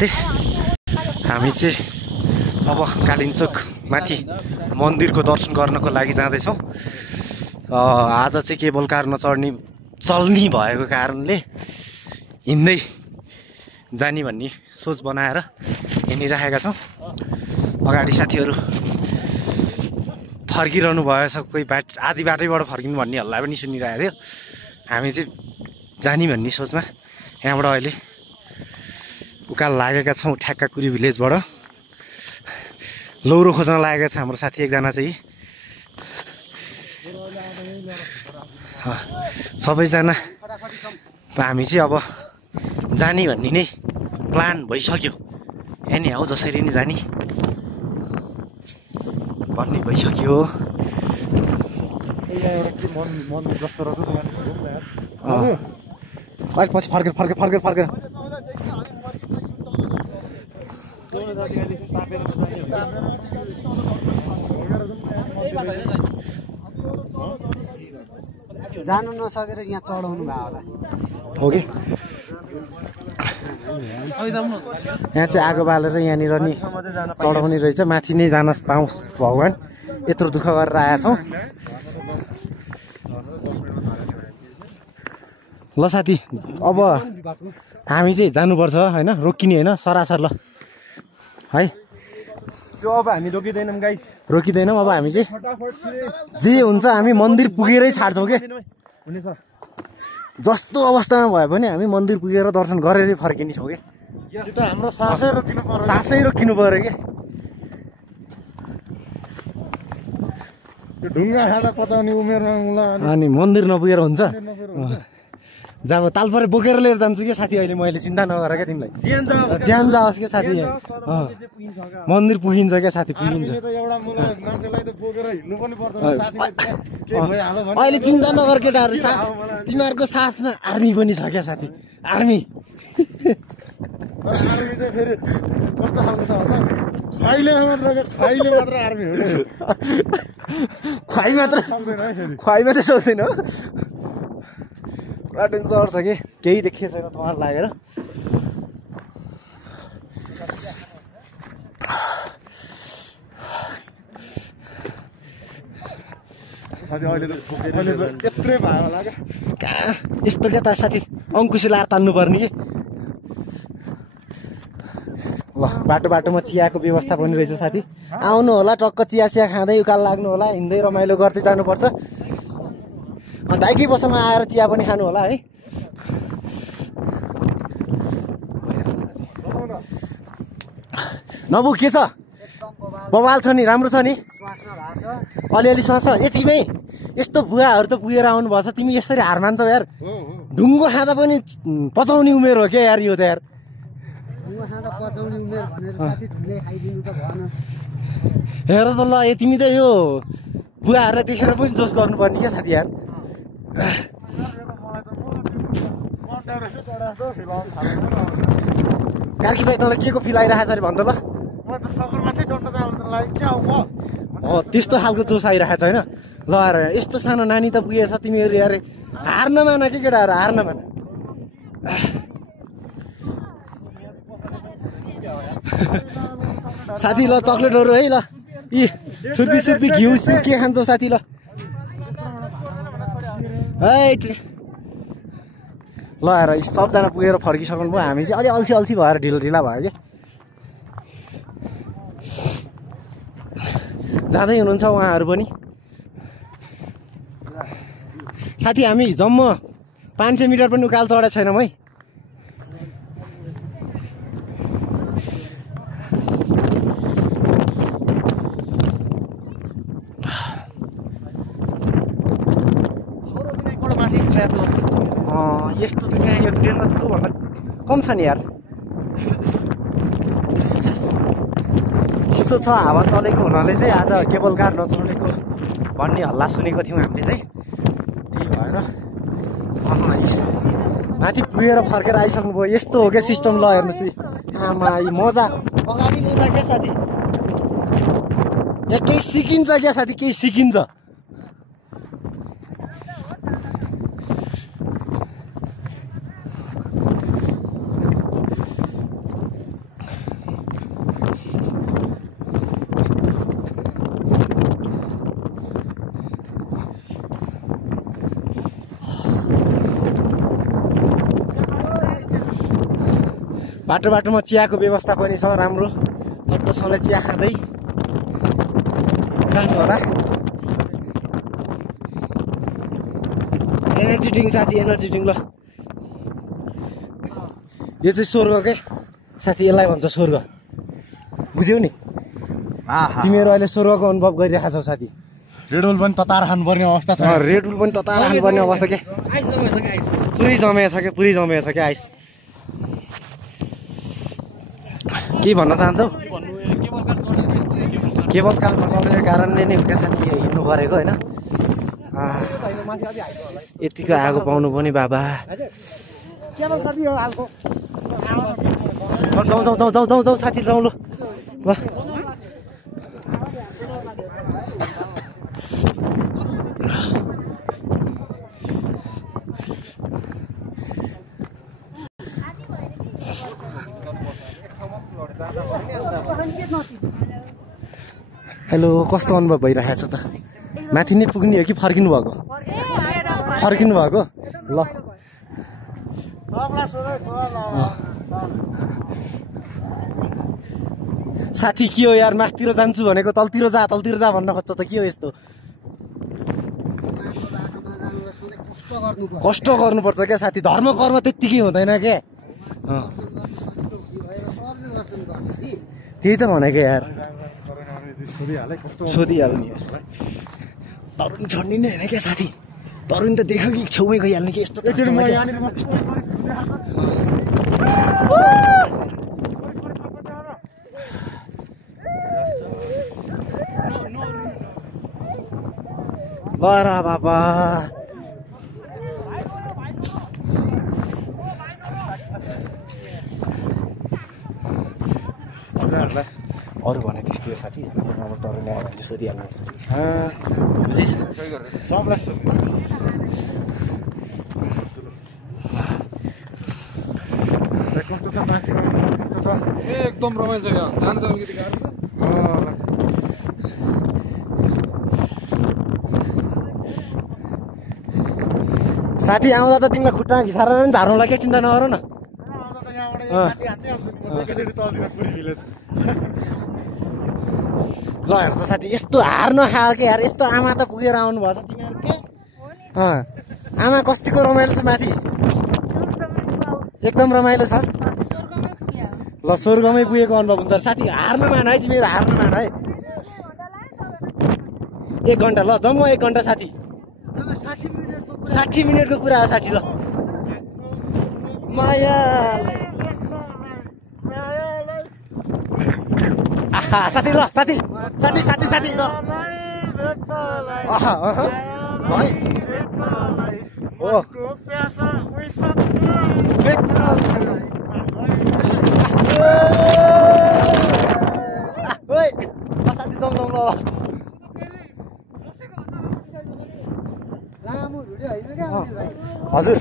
नमस्ते। हामी चाहिँ अब कालिन्चोक माथि मन्दिरको दर्शन गर्नको लागि जाँदैछौँ। आज चाहिँ केबल कार चल्ने भएको कारणले हिँड्दै जाने भन्ने सोच बनाएर हिँडिरहेका छौँ। अगाडि साथीहरू फर्किरहनु भएछ, कोही आधी बाटैबाट फर्किनु भन्ने हल्ला पनि सुनिरहेको थियो। हामी चाहिँ जाने भन्ने सोचमा यहाँबाट अहिले उकाल लागेका छौँ। ठ्याक्काकुरी भिलेजबाट लौरो खोज्न लागेका छ हाम्रो साथी एकजना चाहिँ। सबैजना हामी चाहिँ अब जाने भन्ने नै प्लान भइसक्यो। एनी हाउ जसरी नै जाने भन्ने भइसक्यो। अलिक पछि फर्केर जानु नसकेर यहाँ चढाउनु भयो होला हो कि। यहाँ चाहिँ आगो बालेर यहाँनिर नि चढाउने रहेछ। माथि नै जान पाओस् भगवान्, यत्रो दुःख गरेर आएका छौँ। ल साथी, अब हामी चाहिँ जानुपर्छ होइन, रोकिने होइन, सरासर ल है। अब हामी रोकिँदैनौँ गाइस, रोकिँदैनौँ। अब हामी चाहिँ जे हुन्छ हामी मन्दिर पुगेरै छाड्छौँ के। जस्तो अवस्थामा भए पनि हामी मन्दिर पुगेर दर्शन गरेरै फर्किने छौँ कि। हाम्रो सासै रोकिनु पर्यो, सासै रोकिनु पर्यो कि। ढुङ्गा खाँदा पचाउने उमेरमा अनि मन्दिर नपुगेर हुन्छ। जब तालपरे बोकेर लिएर जान्छु कि साथी अहिले, मैले चिन्ता नगर क्या तिमीलाई। ज्यान जाओस् क्या साथी, मन्दिर पुगिन्छ क्या साथी, पुगिन्छ। अहिले चिन्ता नगर केटाहरू, साथ तिमीहरूको साथमा आर्मी पनि छ क्या साथी, आर्मी। खुवाई मात्रै सोच्दैन हो। पुरा डेन्जर छ कि, केही देखिएको छैन तुम्हार लागेर। यस्तो क्या त साथी, अङ्कुशी लाएर तान्नुपर्ने कि। ल बाटोमा चियाको व्यवस्था पनि रहेछ साथी, आउनु होला, टक्क चिया खाँदै उकाल लाग्नु होला, हिँड्दै रमाइलो गर्दै जानुपर्छ। दाइकी पसलमा आएर चिया पनि खानु होला है। नबु के छ? बवाल छ नि, राम्रो छ नि, अलिअलि श्वास छ यतिमै। यस्तो बुवाहरू त पुगेर आउनु भएको छ, तिमी यसरी हार मान्छौ यार। ढुङ्गो खाँदा पनि पचाउने उमेर हो क्या यार यो त यार। हेर त ल, तिमी त यो बुवाहरूलाई देखेर पनि जोस गर्नुपर्ने क्या साथी यार। कार्की भाइ तँलाई के को फिल आइरहेको छ अरे भन्छ ल। त्यस्तो खालको जोस आइरहेको छ होइन। ल आएर यस्तो सानो नानी त पुगेछ, तिमीहरू यार हार नमान के केटाहरू, हार नमान। साथी ल चक्लेटहरू है, ल यी छुर्पी घिउ के खान्छौ साथी? ल ल आएर सबजना पुगेर फर्किसक्नु भयो। हामी चाहिँ अलि अल्छी भएर ढिला भयो कि। जाँदै हुनुहुन्छ उहाँहरू पनि साथी। हामी जम्मा 500 मिटर पनि उकाल चढेको छैनौँ है। यस्तो त कहाँ, यो ट्रेनमा त्योभन्दा कम छ नि यार। चिसो छ, हावा चलेको हुनाले चाहिँ आज केबल कार नचलेको भन्ने हल्ला सुनेको थियौँ हामीले चाहिँ। त्यही भएर माथि पुगेर फर्केर आइसक्नु भयो। यस्तो हो क्या सिस्टम। ल हेर्नुहोस् आमा, मजा अगाडि मजा क्या साथी। यहाँ केही सिकिन्छ क्या साथी, केही सिकिन्छ। बाटो बाटोमा चियाको व्यवस्था पनि छ राम्रो चट्टोसँगले चिया खाँदै जानु होला एनर्जी ड्रिङ्क साथी एनर्जी ड्रिङ्क ल यो चाहिँ स्वर्ग के साथी यसलाई भन्छ स्वर्ग बुझ्यौ नि तिमीहरू अहिले स्वर्गको अनुभव गरिरहेका छौ साथी रेड बुल पनि ततार खानुपर्ने अवस्था छ रेड बुल पनि ततार खानुपर्ने अवस्था के पुरै जमेछ क्या आइस के भन्न चाहन्छौ केबल कार चढेको कारणले नै हुँदा साथी हिँड्नु परेको होइन यतिको आगो पाउनु पनि बाबा जाउँ साथी जाउँ ल हेलो कस्तो अनुभव भइरहेको छ त माथि नै पुग्ने हो कि फर्किनु भएको ल साथी के हो यार माथितिर जान्छु भनेको तलतिर जा भन्न खोज्छ त के हो यस्तो कष्ट गर्नुपर्छ क्या साथी धर्म कर्म त्यत्तिकै हुँदैन क्या त्यही त भनेको यार सोधिहाल्ने तरुण छोड्ने नै होइन क्या साथी तरुण त देख्यो कि छेउमै गइहाल्ने कि यस्तो बरा बाबा अरू भने त्यस्तै हो साथी अब तरुण आयो भने चाहिँ सोधिहाल्नुपर्छ बुझिस् सबलाई कस्तो छ मान्छे एकदम रमाइलो छ यहाँ जानु अलिकति गाह्रो साथी आउँदा त तिमीलाई खुट्टामा घिसारेर पनि झार्नुलाई के चिन्ता नगर न ल हेर त साथी यस्तो हार नखायो के यार यस्तो आमा त पुगेर आउनु भएको छ तिमीहरू के आमा कस्तिको रमाइलो छ माथि एकदम रमाइलो छ ल स्वर्गमै पुगेको अनुभव हुन्छ साथी हार्न मान है तिमीहरू हार्न मान है 1 घन्टा ल जम्मा 1 घन्टा साथी 60 मिनटको कुरा हो साथी ल माया साथी ल साथी ल साथी जाउँ ल हजुर